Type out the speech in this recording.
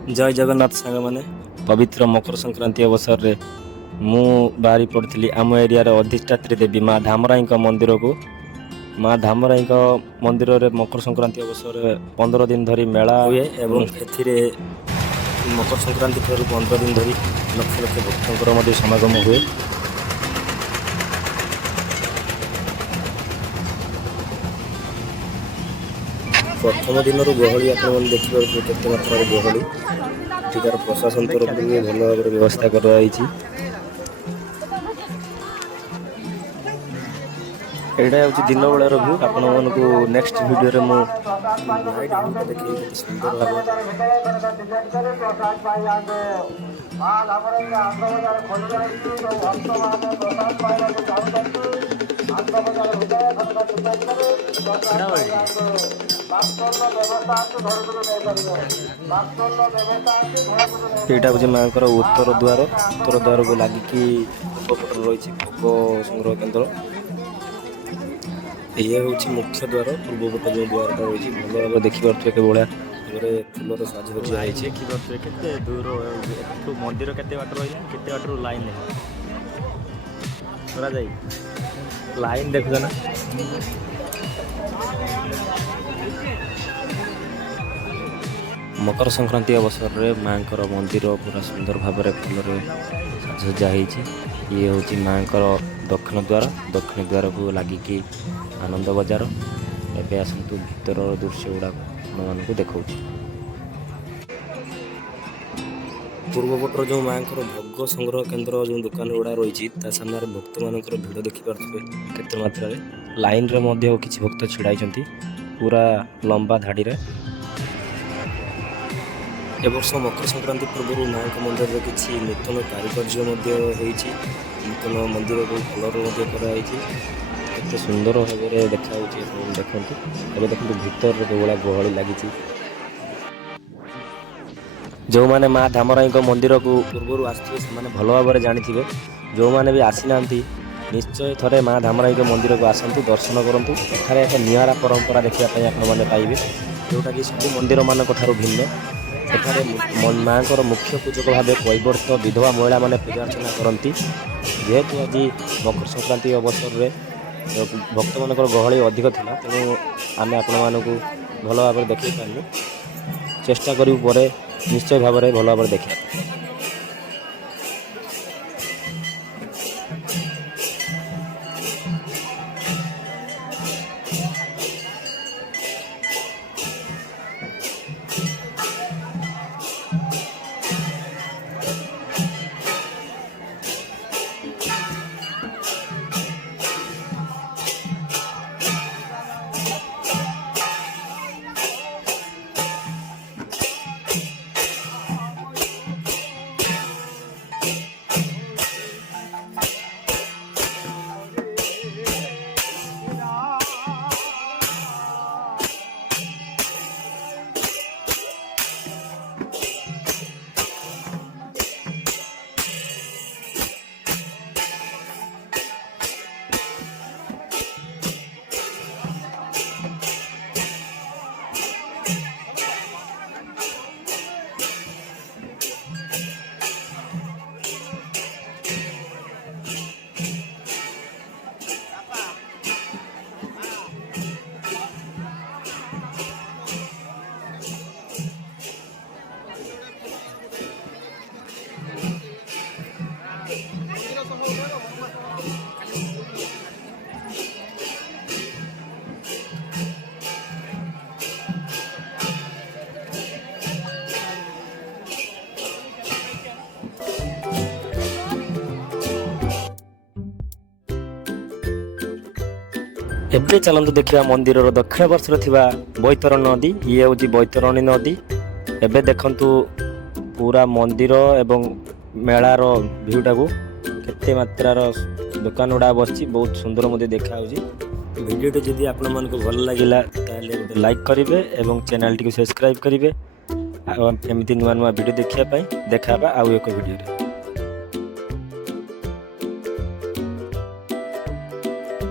जय जगन्नाथ सांग मैंने पवित्र मकर संक्रांति अवसर रे मु बाहरी पड़ी आम एरिया अधिष्ठात्री देवी माँ धामराई मंदिर को माँ धामराई मंदिर रे मकर संक्रांति अवसर 15 दिन धरी मेला हुए एवं एथिरे मकर संक्रांति ठार 15 दिन धरी लक्ष लक्ष भक्तों समागम हुए। प्रथम दिन गहली आपने देखिए केते मात्रा गहली एଠିକାର प्रशासन तरफ भी भल भाव व्यवस्था कराई। एटा हूँ दिन बेलार व्यू आपण मानक नेक्स्ट वीडियो मु नाइट व्यू देखिए सुंदर भाव यहाँ हूँ माँ उत्तर द्वार को लगिकी पूर्वपट रही भोग संग्रह केन्द्र। ये हूँ मुख्य द्वार पूर्वपट जो द्वार रही भल भाव देखिपे भाया फूलर साजसज्जा केते दूर मंदिर केते बाट रहा केते बाट लाइन लाइन देखुछ ना मकर संक्रांति अवसर में माँ मंदिर पूरा सुंदर भाव में फूल साजसज्जा ये हूँ माँ दक्षिण द्वार को लगिकी आनंद बजार। एवं आसतु भीतर दृश्य गुड़ा आपको देखा पूर्वपटर जो माँ भोग संग्रह केन्द्र जो दुकान गुड़ा रही सामने भक्त मान भिड़ देखिपे केते मात्रा लाइन रे किसी भक्त छिड़ाई पूरा लंबा धाड़ी रे। एवर्ष मकर संक्रांति पूर्व माँ मंदिर में किसी नूतन कारुकार्य नूतन मंदिर को फूलर कराई केते सुंदर भाव में देखा देखते एवं देखते भीतर केवल गहली लगी जो मैंने माँ धामराई मंदिर को पूर्व आसवे से भल भाव में जानी जो मैंने भी आसी ना निश्चय थे माँ धामराई मंदिर को आसतु दर्शन करूँ। एठारे एक निआरा परंपरा देखापी आपने पाइबे जोटा कि सब मंदिर मान भिन्न। एठारे माँ मुख्य पूजक भाव कैवर्त विधवा महिला माने पूजा अर्चना करती जेहेतु आज मकर संक्रांति अवसर में भक्त मान गहली अधिक था तेणु आम आपण को भल भाव में देखी पारे चेष्टा करूँ निश्चय भाव में भल भाव में देखा। एबे चलतु देखा मंदिर दक्षिण पार्श्व थिबा बैतरणी नदी ये हूँ बैतरणी नदी। एबे देखंतु पूरा मंदिर एवं मेलार भ्यूटा को केते मात्रार दुकान गुड़ा बस बहुत सुंदर मते देखा वीडियो जदि आपण मन को भल लगिला ताले लाइक करिवे एवं चैनल टी को सब्सक्राइब करिवे एमती नुआ नुआ वीडियो देखा देखा आउ एक वीडियो।